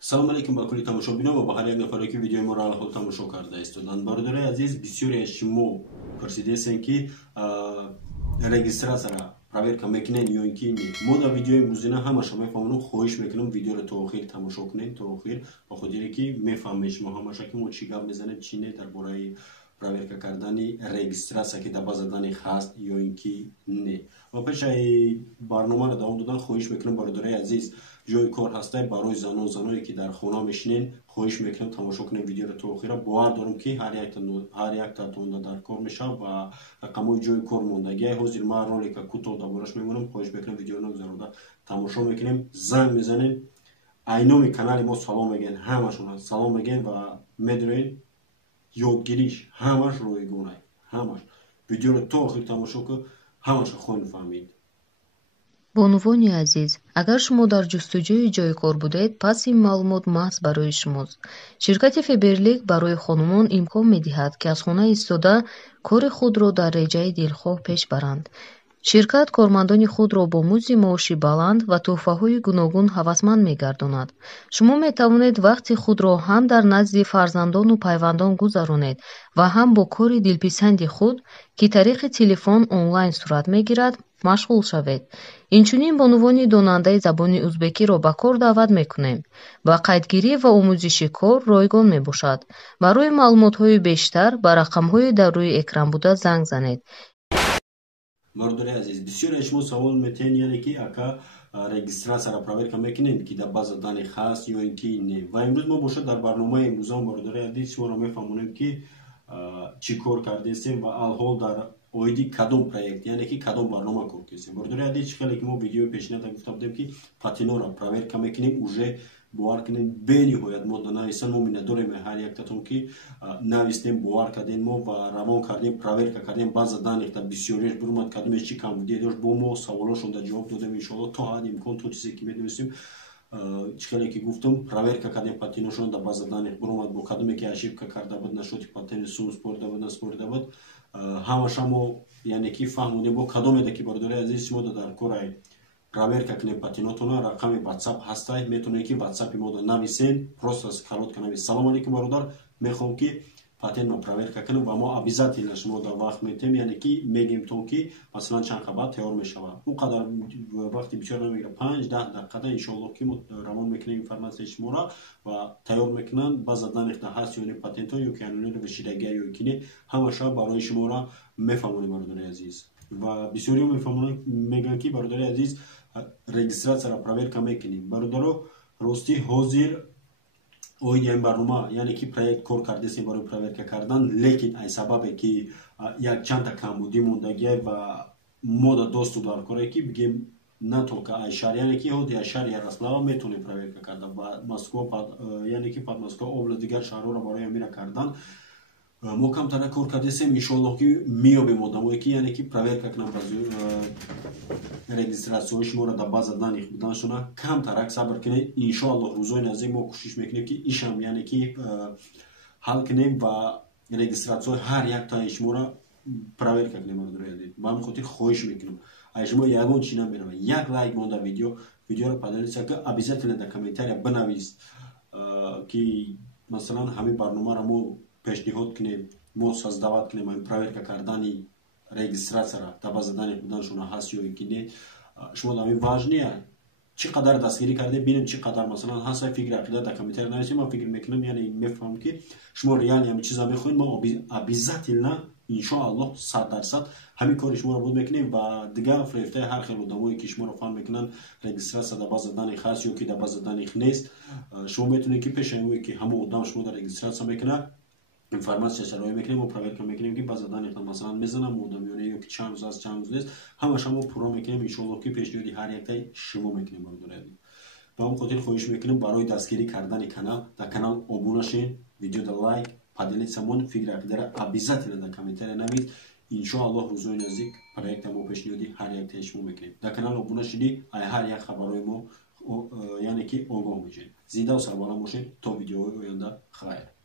салом алейкум ба кулли тамошобинон ва ба ҳар як нафаре ки видеои моро алҳол тамошо карда истоданд. Бародари азиз, бисёре аз шумо пурсидесен ки регистратсияра проверка мекунен ё ин ки не. Мо дар видеои имрӯзина ҳамаша мефаҳмонам, хоҳиш мекунам видеоро то охир тамошо кунед, то охир, ба хотире ки мефаҳмед шумо ҳамаша ки мо чӣ гап мезанем, чӣ не дар бораи проверка кардани регистратсия ки дар база даних ҳаст ё ин ки не. Ва пешаи барномаро давом додан хоҳиш мекунам бародари азиз, ҷои кор ҳастай барои заноне ки дар хона мешинен, хоҳиш мекунам тамошо кунем видеоро то охира. Бовар дорам ки ҳар яктатон дар кор мешавад ва рақамҳои ҷои кор мондагиа. Ҳозир ман ролика кӯтоҳ дар бораш мемонам, хоҳиш мекунам видеоро нагузарода тамошо мекунем, занг мезанем, айноми канали мо салом мегӯем, ҳамашон салом мегӯем ва медонед ёдгириш ҳамаш ройгона, ҳамаш видеоро то охир тамошо кун, ҳамаша хоҳем фаҳмид. бонувони азиз, агар шумо дар ҷустуҷӯи ҷойи кор будед, пас ин маълумот маҳз барои шумост. Ширкати Феберлик барои хонумон имкон медиҳад ки аз хона истода кори худро дар реҷаи дилхоҳ пеш баранд. ширкат кормандони худро бо музди маоши баланд ва тӯҳфаҳои гуногун ҳавасманд мегардонад. шумо метавонед вақти худро ҳам дар назди фарзандону пайвандон гузаронед ва ҳам бо кори дилписанди худ, ки тариқи телефон онлайн сурат мегирад, машғул шавед. инчунин бонувони донандаи забони ӯзбекиро ба кор даъват мекунем. ба қайдгирӣ ва омӯзиши кор ройгон мебошад. барои маълумотҳои бештар ба рақамҳои дар рӯи экран буда занг занед. Бародари азиз, бисёре аз шумо савол метаҳед, яъне ки ака регистратсияра проверка мекунем ки дар база даних ҳаст ё ин ки не. Ва имрӯз мо бошад дар барномаи имрӯзаам бародари азиз шуморо мефаҳмонем ки чӣ кор кардестем ва алҳол дар оиди кадом проект, яъне ки кадом барнома кор кардем. Бародари азиз, хеле ки мо видеои пешниҳода гуфта будем ки патиноро проверка мекунем, уже бовар кунем бениҳоят мо нависан, мо миннатдорем ҳар яктатон ки навистем, бовар кардем мо ва равон кардем, проверка кардем, база даних дар бисёриш бурмад кадомеш чӣ камбудие дошт, бо мо саволошонда ҷавоб додем иншоалло то ҳад имкон, то чизе ки медонистем хеле ки гуфтам, проверка кардем патиношон дар база даних бурмад, бо кадоме ки ошибка карда буд, нашоти патени сум спорда буд, наспорда буд, ҳамаша мо яъне ки фаҳмонем бо кадомеда ки бародари азиз шумо дар корай проверка кунем патинотона, рақами WhatsApp ҳастай, метавонед ки WhatsApp-и мода нависен, просто коротка навис. Салом алейкум бародар, мехоҳам ки патентно проверка кунам ва мо обязательно шумо дар вақт метем, яъне ки мегем то ки масалан чанд хабар тайёр мешавад. Ӯ қадар вақти бисёр намегирад, 5-10 дақиқада иншоалло ки мо равон мекунем информатсияи шуморо ва тайёр мекунанд база даних дар ҳаст ё не патентҳо ё ки анонеро вешидагия ё ки не, ҳамаша барои шуморо мефаҳмонем бародари азиз. ва бисёриҳо мефаҳмонанд, мегӯянд ки бародари азиз регистратсияра проверка мекунем. бародаро рости ҳозир оиди ин барнома, яъне ки проект кор кардесем барои проверка кардан, лекин ай сабабе ки як чанда камбудӣ мондагия ва мода доступ дар коре ки бигем на толка ай шаҳр, яъне ки ҳоди ай шаҳр Ярослава метавонем проверка кардан ва Москва, яъне ки пад Москва област дигар шаҳрҳоро барои амира кардан мо камтара кор кардесем, иншоалло ки меёбем одамое ки яъне ки проверка кунам регистратсияҳои шуморо дар база даних буданшона, камтарак сабр кунед, иншоалло рӯзои наздик мо кӯшиш мекунем ки ишам яъне ки ҳал кунем ва регистратсияҳои ҳар яктаи шуморо проверка кунем. бародари азиз, ба ҳамин хотир хоҳиш мекунам, ай шумо ягон чӣ намеравад, як лайк монда видеоро падалиса ки обязательно дар комментария бинавис ки масалан ҳамин барномаро мо пешниҳод кунем, мо создават кунем ин проверка кардани регистратсияра дар база даних буданшона ҳаст ё ки не. шумо дар ин важния чӣ қадар дастгирӣ кардем, бинем чӣ қадар масалан ҳаста фикри ақида дар комментария нависем. ман фикр мекунам, яъне мефаҳмам ки шумо реали ҳамин чиза мехоҳед, мо обязательно иншоалло 100% ҳамин кори шуморо буд мекунем ва дигар фирефтаи ҳар хел одамое ки шуморо фаҳм мекунанд регистратсия дар база даних ҳаст ё ки дар база даних нест, шумо метавонед ки пешаи ое ки ҳамон одам шуморо регистратсия мекунад, информатсияш роя мекунем, мо проверка мекунем ки база даних масалан мезанам одамёне ё ки чанд рӯз аст, чанд рӯз нест, ҳамаша мо пурро мекунем, иншоалло ки пешниҳоди ҳар яктаи шумо мекунем. бародари азиз, ба ҳамин хотир хоҳиш мекунем барои дастгирӣ кардани канал, дар канал обуна шавед, видеода лайк, поделиться мон, фикри ақидаро обязательно дар комментария навис. иншоалло рӯзои наздик проекта мо пешниҳоди ҳар яктаи шумо мекунем. дар канал обуна шуди, ай ҳар як хабарои мо яъне ки огоҳ мешед. Зинда ва сарбаланд бошед то видеоҳои оянда. хайр.